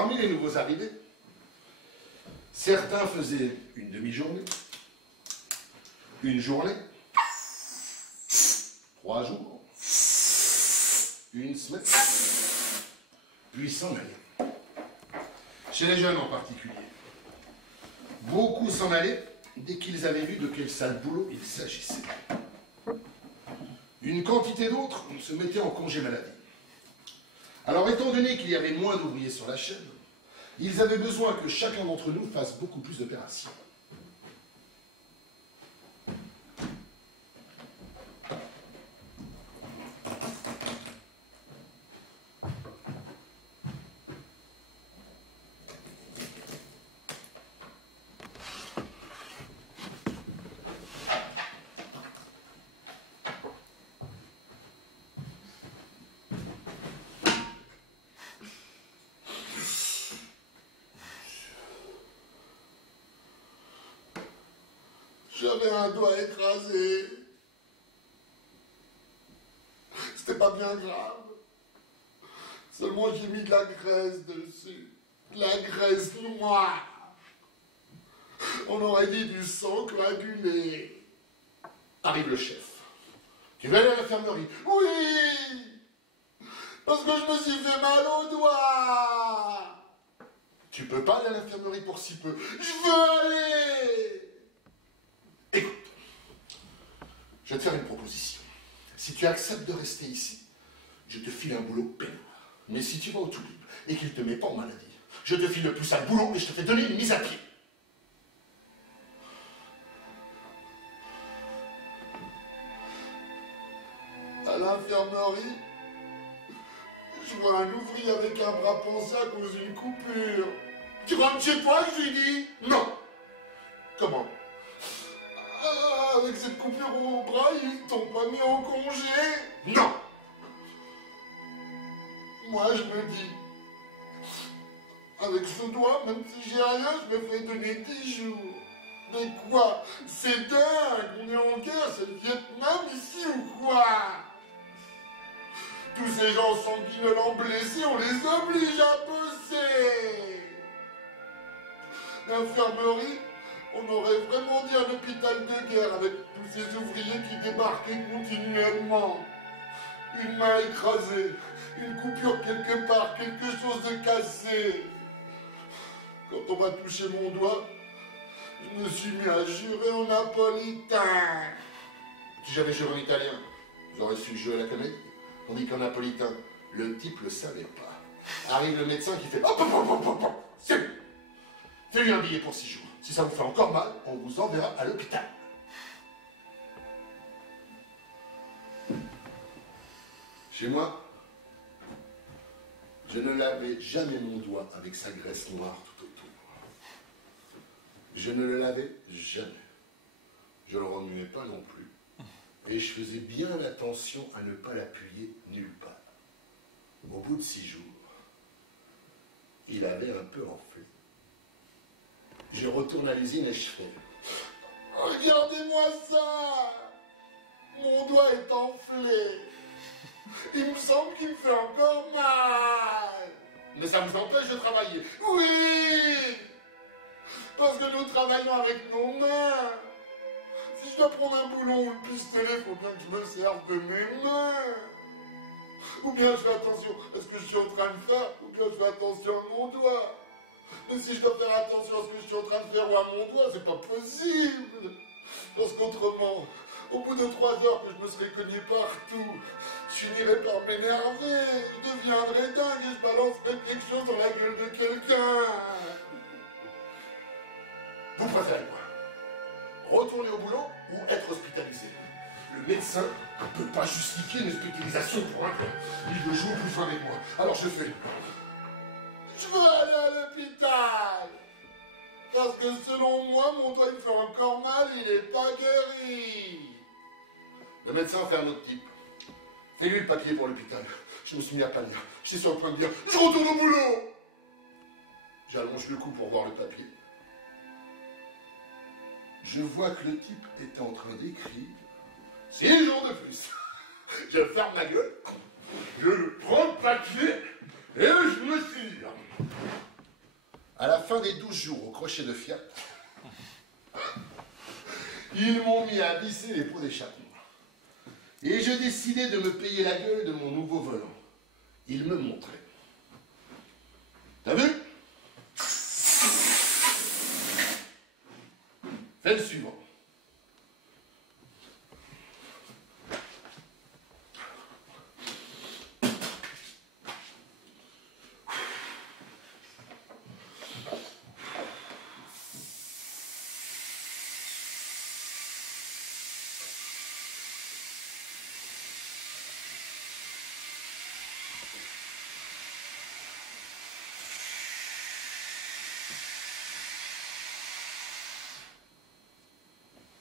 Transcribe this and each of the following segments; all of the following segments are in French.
Parmi les nouveaux arrivés, certains faisaient une demi-journée, une journée, 3 jours, une semaine, puis s'en allaient. Chez les jeunes en particulier, beaucoup s'en allaient dès qu'ils avaient vu de quel sale boulot il s'agissait. Une quantité d'autres se mettaient en congé maladie. Alors, étant donné qu'il y avait moins d'ouvriers sur la chaîne, ils avaient besoin que chacun d'entre nous fasse beaucoup plus d'opérations. J'avais un doigt écrasé. C'était pas bien grave. Seulement j'ai mis de la graisse dessus. De la graisse noire. On aurait dit du sang coagulé. Arrive le chef. Tu vas aller à l'infirmerie? Oui! Parce que je me suis fait mal au doigt. Tu peux pas aller à l'infirmerie pour si peu. Je veux aller! Écoute, je vais te faire une proposition. Si tu acceptes de rester ici, je te file un boulot peinard. Mais si tu vas au tout libre et qu'il ne te met pas en maladie, je te file le plus sale boulot et je te fais donner une mise à pied. À l'infirmerie, je vois un ouvrier avec un bras pensé à cause d'une coupure. Tu rentres chez toi, je lui dis non. Comment? Ah, avec cette coupure au bras, ils t'ont pas mis en congé? Non. Moi, je me dis, avec ce doigt, même si j'ai rien, je me fais donner 10 jours. Mais quoi? C'est dingue! On est en guerre, c'est le Vietnam ici ou quoi? Tous ces gens sanguinolents blessés, on les oblige à bosser! L'infirmerie, on aurait vraiment dit un hôpital de guerre avec tous ces ouvriers qui débarquaient continuellement. Une main écrasée, une coupure quelque part, quelque chose de cassé. Quand on m'a touché mon doigt, je me suis mis à jurer en napolitain. Si j'avais juré en italien, j'aurais su jouer à la comédie. Tandis qu'en napolitain, le type le savait pas. Arrive le médecin qui fait hop, hop, hop, hop, hop, hop. C'est bon. Fais-lui un billet pour 6 jours. Si ça vous fait encore mal, on vous enverra à l'hôpital. Chez moi, je ne lavais jamais mon doigt avec sa graisse noire tout autour. Je ne le lavais jamais. Je ne le remuais pas non plus. Et je faisais bien attention à ne pas l'appuyer nulle part. Au bout de 6 jours, il avait un peu enflé. Je retourne à l'usine et je fais. Regardez-moi ça! Mon doigt est enflé. Il me semble qu'il me fait encore mal. Mais ça vous empêche de travailler. Oui! Parce que nous travaillons avec nos mains. Si je dois prendre un boulon ou le pistolet, il faut bien que je me serve de mes mains. Ou bien je fais attention à ce que je suis en train de faire, ou bien je fais attention à mon doigt. Mais si je dois faire attention à ce que je suis en train de faire ou à mon doigt, c'est pas possible. Parce qu'autrement, au bout de 3 heures que je me serais cogné partout, je finirais par m'énerver, je deviendrais dingue et je balancerais quelque chose dans la gueule de quelqu'un. Vous préférez quoi? Retourner au boulot ou être hospitalisé? Le médecin ne peut pas justifier une hospitalisation pour un peu. Il veut jouer au plus fin avec moi. Alors je fais. Je veux aller à l'hôpital. Parce que selon moi, mon doigt il me fait encore mal, il n'est pas guéri. Le médecin fait un autre type. Fais-lui le papier pour l'hôpital. Je me suis mis à pâlir. J'étais sur le point de dire, je retourne au boulot. J'allonge le cou pour voir le papier. Je vois que le type est en train d'écrire 6 jours de plus. Je ferme ma gueule, je prends le papier et je me tire. décroché de Fiat. Ils m'ont mis à visser les pots d'échappement. Et je décidais de me payer la gueule de mon nouveau volant. Il me montrait. T'as vu? Fais le suivant.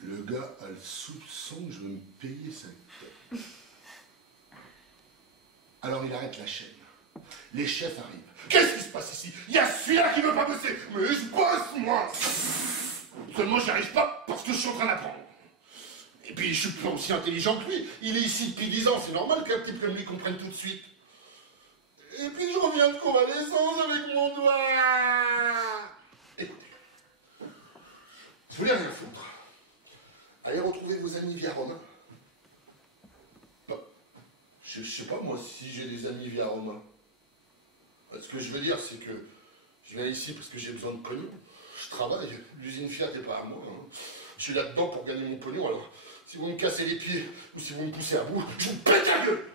Le gars a le soupçon que je veux me payer sa tête. Alors il arrête la chaîne. Les chefs arrivent. Qu'est-ce qui se passe ici? Il y a celui-là qui veut pas bosser. Mais je bosse, moi. Seulement, j'y arrive pas parce que je suis en train d'apprendre. Et puis, je suis pas aussi intelligent que lui. Il est ici depuis 10 ans. C'est normal qu'un petit peu de lui comprenne tout de suite. Et puis, je reviens de convalescence avec mon doigt. Écoutez, vous voulez rien foutre? Allez retrouver vos amis via Romain. Je sais pas, moi, si j'ai des amis via Romain. Ce que je veux dire, c'est que je viens ici parce que j'ai besoin de pognon. Je travaille, l'usine Fiat n'est pas à moi. Hein. Je suis là-dedans pour gagner mon pognon, alors si vous me cassez les pieds ou si vous me poussez à bout, je vous pète la gueule!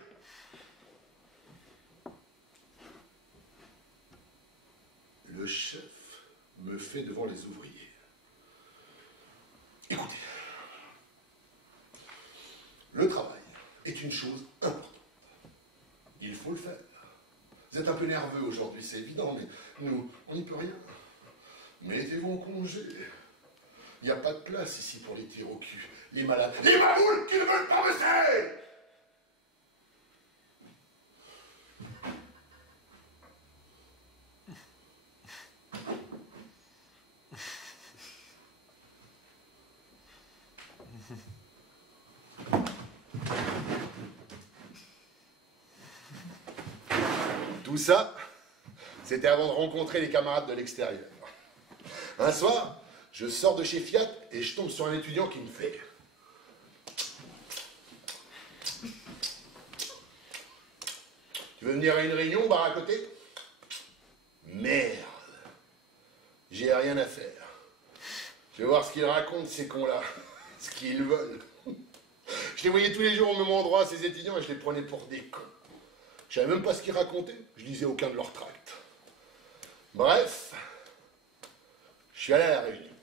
Le chef me fait devant les ouvriers. Écoutez, le travail est une chose importante. Il faut le faire. Vous êtes un peu nerveux aujourd'hui, c'est évident, mais nous, on n'y peut rien. Mettez-vous en congé. Il n'y a pas de place ici pour les tirs au cul, les malades, les mamoules qui ne veulent pas bosser! Tout ça, c'était avant de rencontrer les camarades de l'extérieur. Un soir, je sors de chez Fiat et je tombe sur un étudiant qui me fait. Tu veux venir à une réunion au bar à côté? Merde. J'ai rien à faire. Je vais voir ce qu'ils racontent, ces cons-là. Ce qu'ils veulent. Je les voyais tous les jours au même endroit, ces étudiants, et je les prenais pour des cons. Je savais même pas ce qu'ils racontaient. Je lisais aucun de leurs tracts. Bref, je suis allé à la réunion.